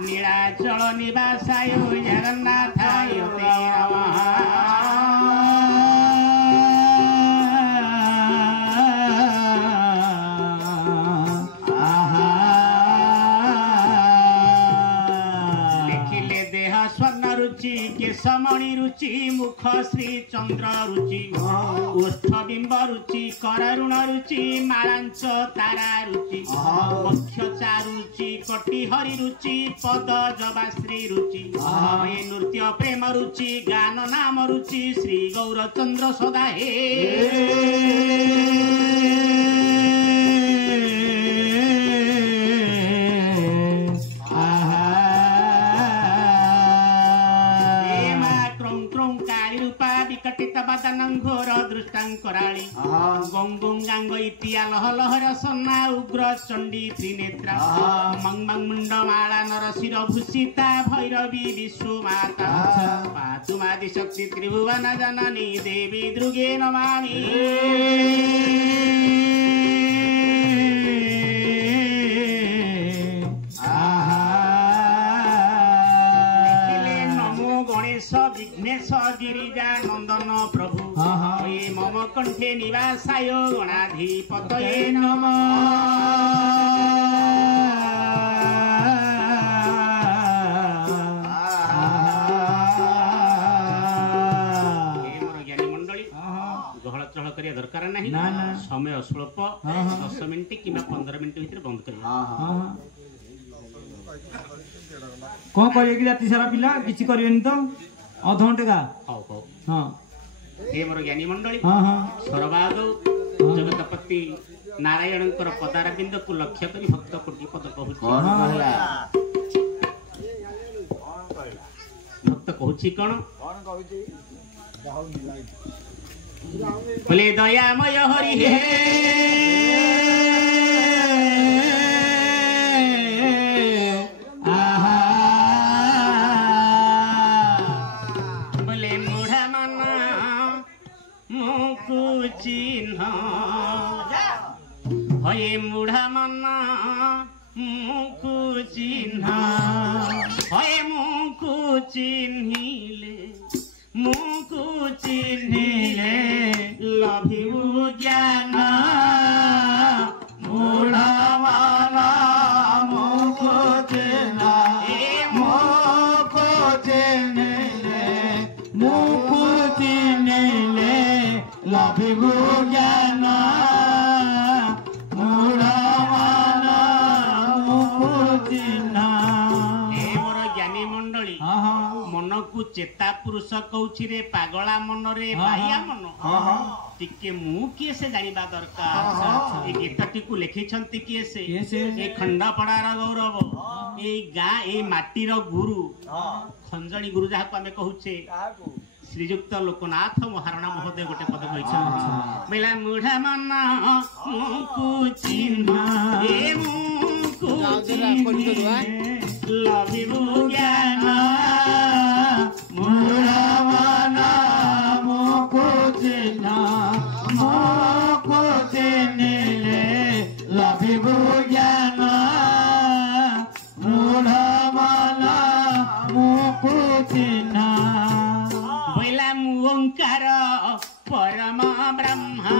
नीलाचल निवासाय जगन्नाथाय ते नमः। लिखिले देह स्वर्ण रुचि केशमणि रुचि मुख श्री चंद्र रुचि ओष्ठबिंब रुचि करारुण रुचि मालांच तारा रुचि वक्ष चारुचि कटिहरि रुचि पद जबाश्री रुचि नृत्य प्रेम रुचि गान नाम रुचि श्री गौरचंद्र सदा घोर दृष्टांकराणी गंगांग इतिया लह लहर सन्ना उग्र चंडी त्रिनेत्रा मंग मंग मुंडमाला नरशिर भूषिता भैरवी विश्वमाता पादुमादि शक्ति त्रिभुवन जननी देवी दुर्गे नमामि। विघ्नेश गिरिजा नंदन प्रभु मम कंठे निवासाय गणाधिपतये नमः। ज्ञानी मंडली गहल चहल करिया दरकार नहीं समय स्वल्प 10 मिनिट कि 15 मिनिट भीतर बंद करिया कौन करिए राति सारा पिला किछि करियनि तो अध घंटे का हाँ हे मोर ज्ञानी मंडली सर्वादौ जगतपति नारायण पदारविंद को लक्ष्य करी भक्त कोटि पद कहूँ भक्त कहूँ कौन बोले दयामय हरि हे चिन्ह हये मुढ़ा मना मुकु चिन्ह हये मुकु चिन्हिले लभिबु ज्ञान मुढ़ा मना मुकु चिन्ह मुकु चिन्हिले लभिबु ज्ञान मूढ़ मान मुकु चिन्ह। चेता पुरुष कहूछि रे पागला मन रे बाहिया मन टिके मु किए से जानिबा दरकार। ए गीतटी को लिखिछंती किए से ए खंडपड़ार गौरव ए गाँ ए माटीर गुरु खंजणी गुरु जहाँ को आमे कहूचे श्रीजुक्त लोकनाथ महाराणा महोदय गोटे पद कहछन बेला मुढा मन मुकु चिन्हा ए मुकु चिन्हा लभिबु ज्ञान मुढा मन मुकु चिन्हा मुकु चिन्हले लभिबु ज्ञान मुढा मन मुकु चिन्हा ओंकार परम ब्रह्मा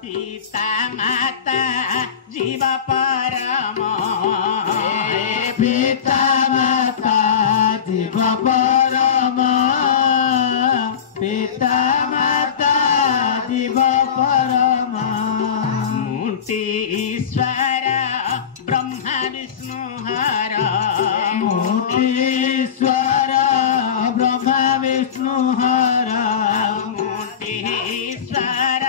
पिता माता जीव परम पिता माता जीव परम पिता माता जीव परम मूर्ति ईश्वर ब्रह्मा विष्णु हर मूर्ति ईश्वर ब्रह्मा विष्णु हर मूर्ति ईश्वर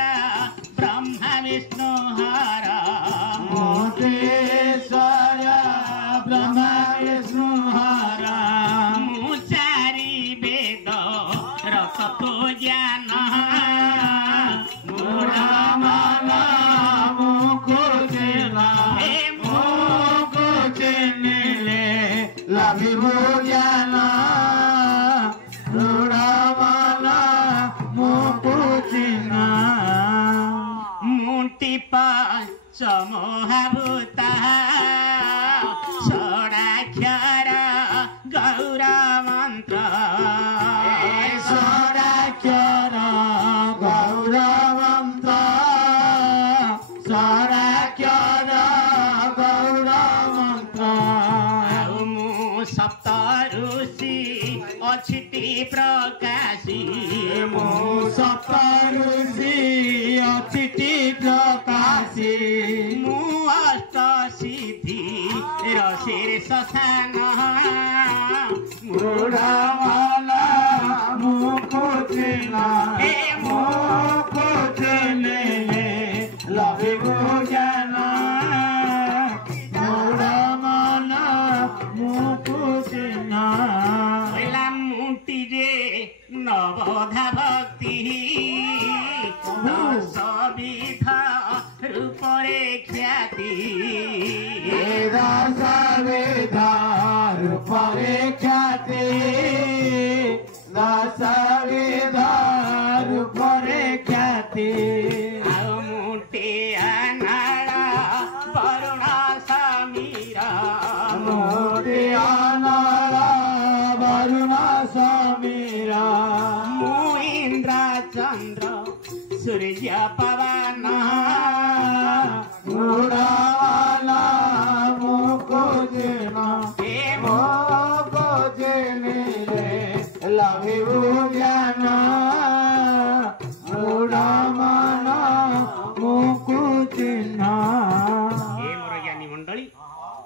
ब्रह्मा विष्णु हर मूर्ति ईश्वर ब्रह्मा विष्णु हर मुचारी वेद रसतो ज्ञान मुढा मन मुकु चिन्हा हे मुकु चिन्हले लभिबु ज्ञान चमोहाभूता षडाक्षर गौर मंत्र षडाक्षर गौर मंत्र षडाक्षर गौर मंत्र मु सप्त ऋषि अछिति प्रकाशी मु सप्त ऋषि अछिति प्रकाशी मु अष्ट सिद्धि रसिर ससान मुढा मन मुकु चिन्हा हे मुकु चिन्हले लभिबु ज्ञान मुढा मन मुकु चिन्हा पहिला मुटी रे नवधा भक्ति दश विध रूपरे ख्याति दश विध रूपरे ख्याति दश विध रूपरे ख्याति मुटे अनाळ वरुण समीर मुटे अनाळ वरुण समीर मु इंद्र चंद्र सूर्य पवन मुढा मन मुकु चिन्हा हे मुकु चिन्हले लभिबु ज्ञान मुढा मन मुकु चिन्हा। हे मोर ज्ञानी मंडली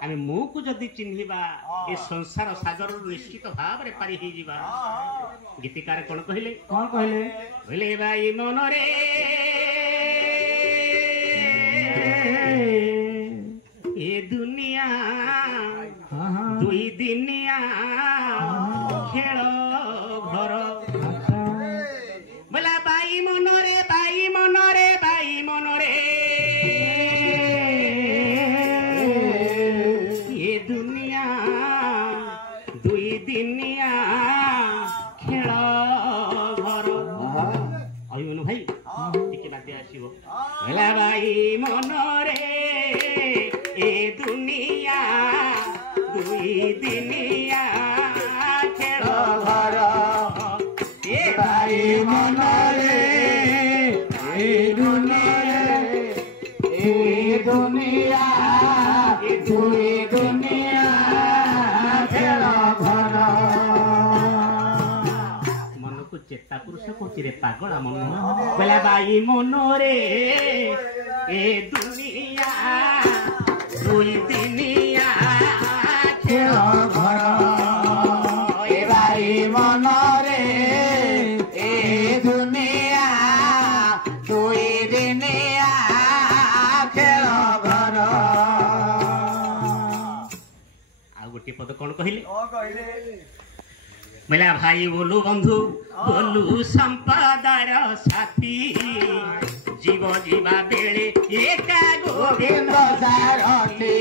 आमे मुकु जदि चिन्हिबा ए संसार सागर निश्चित भाव रे पारी हे जिबा। गीतिकार कोन कहले भाई मन रे ए दुनिया दुई दिनिया खेल घर बोला बाई मन रे बाई मन रे बाई मन रे ए दुनिया दुई दिनिया खेल घर अयुन भाई टिके बादे आसीबो बोला बाई मन रे ए दुनिया दुई दिनिया खेल घर ए भाई मन रे ए दुनिया दुई दुनिया खेल घर मन को चेता पुरुष कहूँ रे पागला मन बोला बाई मन रे ए दुनिया दुई दिनिया खेल घर ए भाई गोटे पद कौन कहले बोला भाई बोलू बंधु बोलू संपदार साथी जीव जीवा बेले एका गोविंद सारथी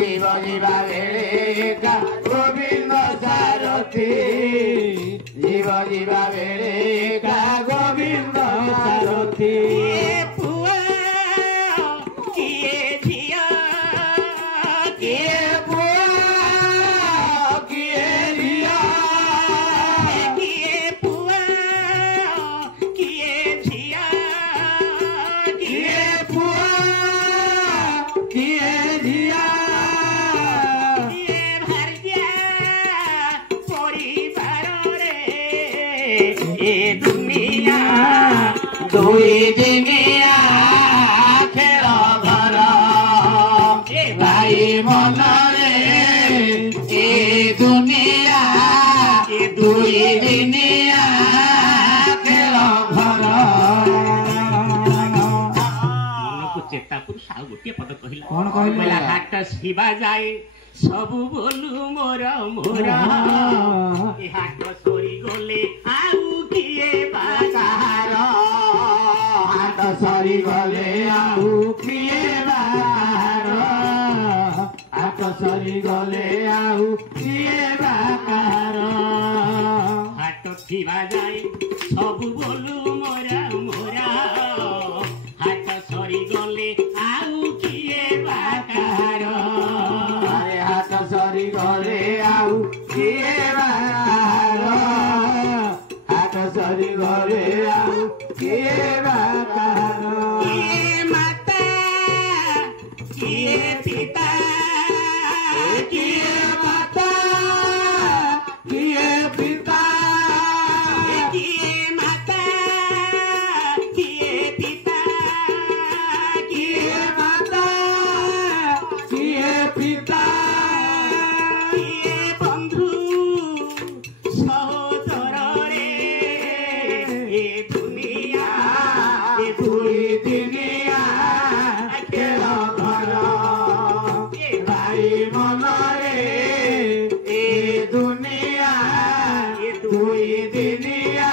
जीव जीवा बेले एका गोविंद सारथी जीव जीवा बेले एका गोविंद सारथी पुआ किए झिया किए दुई दिनिया खेल घर भाई मन रे ए दुनिया दुई दिनिया खेल घर मन को चेता पुरुष आ गोटे पद कहला कौन कहले हाट शिवा जाए सबु बोलू मोर मोर ए हाट सोरी गले आउ किए बाजार हाट सरी गले आउ किए बाजार हाट सरी गले आउ किए बाजार हाट शिवा जाए सबु बोलू मोर मोर हाट सरी गले आउ किए बाजार हाट सरी गले आउ किए बाजार हाट सरी गले आउ किए बाजार किए माता किए पिता किए माता किए पिता किए माता किए पिता किए माता किए पिता किए बंधु सहोदर रे ए दुनिया दुई दिनिया खेल घर भाई मन रे ए दुनिया दुई दिनिया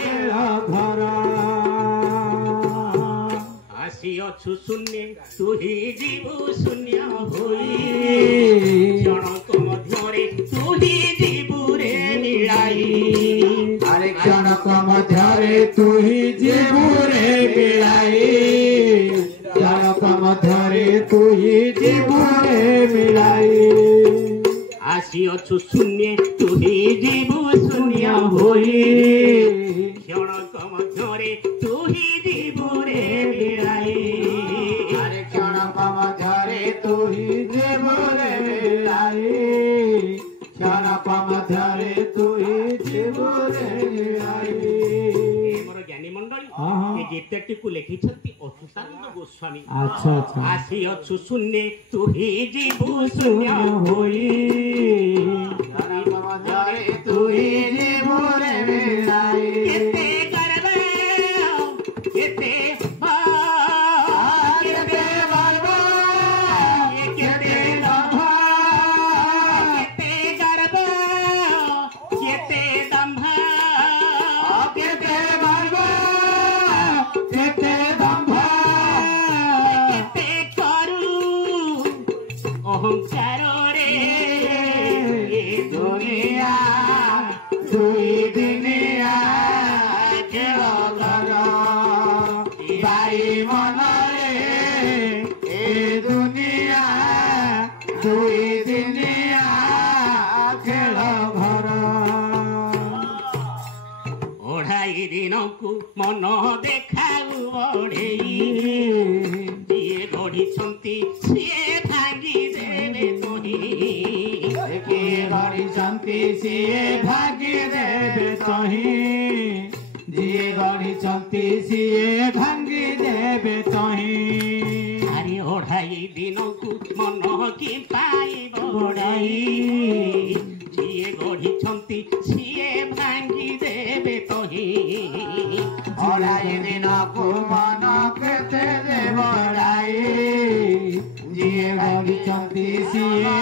खेल घर आसी अछु शून्य तू ही जीवु शून्य होई जनक मध्यरे तू ही जीवु रे निराई अरे क्षणक मध्यरे तू ही जीवुरे मिलाई क्षणक मध्यरे तू ही जीवुरे मिलाई आसी अछु शून्य तू ही जीवु शून्य होई क्षणक मध्यरे तू ही जीवु रे निराई अरे क्षणक मध्यरे तू ही जीवुरे मिलाई क्षणक मध्यरे तू ही जीवुरे मिलाई मोर ज्ञानी मंडली हाँ, हाँ। ए गीतटी को लिखिछंती अच्युतानंद गोस्वामी अच्छा अच्छा आसी अछु शून्य तू ही जीवु शून्य होई क्षणक मध्यरे तू ही जीवुरे मिलाई केते गर्व केते केते गर्व केते दम्भ केते गर्व केते दम्भ केते गर्व केते दम्भ केते करू अहंकार रे ए दुनिया दुई दिनिया खेल घर भाई मन रे ए दुनिया दुई दिनिया खेल घर ओढ़ाई दिन को मन देखाऊ बढ़ेई ଯିଏ ଗଢ଼ିଛନ୍ତି ସିଏ ଭାଙ୍ଗି ଦେବେ ତୋହି କିଏ ଗଢ଼ିଛନ୍ତି ସିଏ ଭାଙ୍ଗି ଦେବେ ତହିଁ ଯିଏ ଗଢ଼ିଛନ୍ତି ସିଏ ଭାଙ୍ଗି ଦେବେ ତହିଁ ଆରେ ଓଢ଼ାଇ ଦିନକୁ ମନ କି ପାଇବ ଓଢ଼ାଇ ଯିଏ ଗଢ଼ିଛନ୍ତି ସିଏ ଭାଙ୍ଗି ଦେବେ ତହି ଅଢ଼ାଇ ଦିନକୁ ମନ କେତେ ଦେବ ରାଇ ଯିଏ ଗଢ଼ିଛନ୍ତି ସିଏ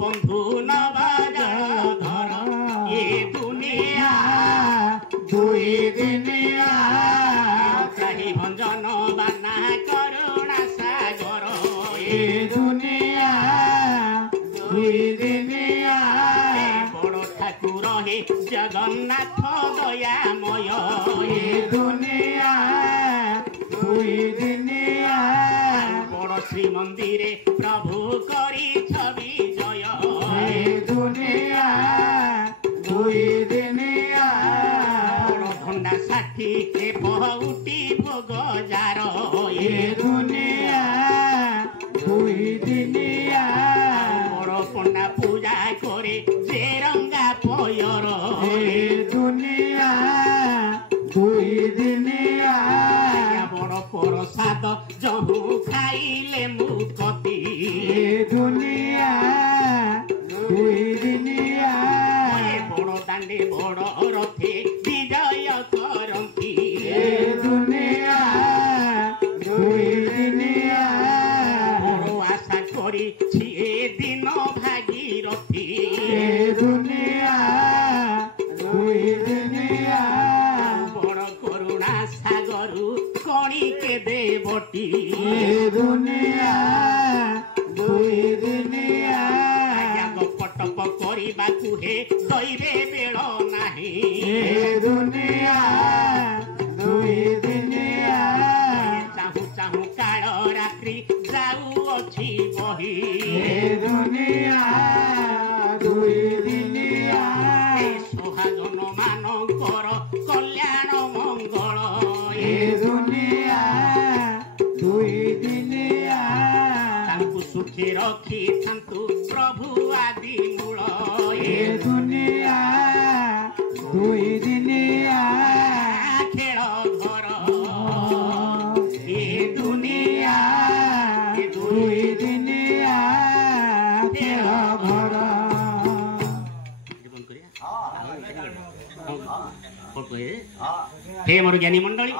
बंधु नवजधर ये दुनिया दुई दिनिया चाही भंजन बाना करुणा सागर ये दुनिया दुई दिनिया बड़ ठाकुर हे जगन्नाथ दयामय ये दुनिया दुई दिनिया बड़ श्रीमंदिरे प्रभु करी छवि जय ये दुनिया दुई दिनिया बड़ भंडा साठी ए बहुटी भोग जार ये दुनिया दुई दिनिया बड़ पंडा पूजा करे जे रंगा पयर ये दुनिया दुई दिनिया बड़ प्रसाद जहु खाइले मुकती ये दुनिया दुई दिनिया बड़ दांडे बड़ रथे विजय करती ये दुनिया दुई दिनिया बड़ आशा करी छिए दिन भागीरथी ये दुनिया दुई दिनिया बड़ करुणा सागरु कणिके देवटी ये दुनिया दुई दिनिया गपटप କରିବାକୁ हे दैरे बेଳ ନାହିଁ ये दुनिया दुई दिनिया चाहू चाहू काଳ ରାତ୍ରି ଯାଉଅଛି ବହି ये दुनिया दुई दिनिया ସୁହାଗନ ମାନଙ୍କର କଲ୍ୟାଣ ମଙ୍ଗଳ ये दुनिया दुई दिनिया ତାଙ୍କୁ ସୁଖୀ ରଖିଥାନ୍ତୁ ପ୍ରଭୁ ଆଦି ମୂଳ ये दुनिया दुई दिनिया ଖେଳ ଘର ଏ ଦୁନିଆ ଏ दुई दिनिया खेल घर हे मोर ज्ञानी मंडली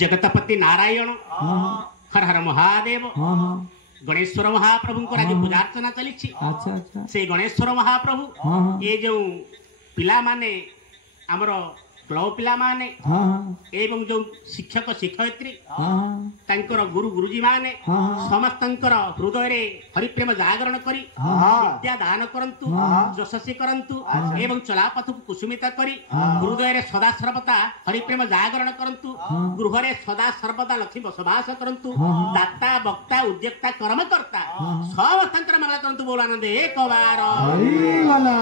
जगतपति नारायण हर हर महादेव गणेश्वर महाप्रभु को आज पूजा अर्चना चली अच्छा अच्छा से गणेश्वर महाप्रभु हाँ हाँ ये जो पिला माने आमर क्लब पिला माने हाँ हाँ एवं जो शिक्षक शिक्षयित्री हाँ तांकर गुरु गुरुजी माने हाँ। समस्तंकर हृदय रे हरिप्रेम जागरण करी हाँ। विद्या दान करंतु हाँ। यशस्वी करंतु अच्छा। एवं चलापथ को कुसुमिता करी हाँ। हृदय रे सदा सर्वदा हरिप्रेम जागरण करंतु हाँ। गृह रे सदा सर्वदा लक्ष्मी बसवास करंतु हाँ। दाता वक्ता उद्योक्ता कर्मकर्ता हाँ। समस्तंकर मंगल करंतु बोल आनंद एक बार हरि बोला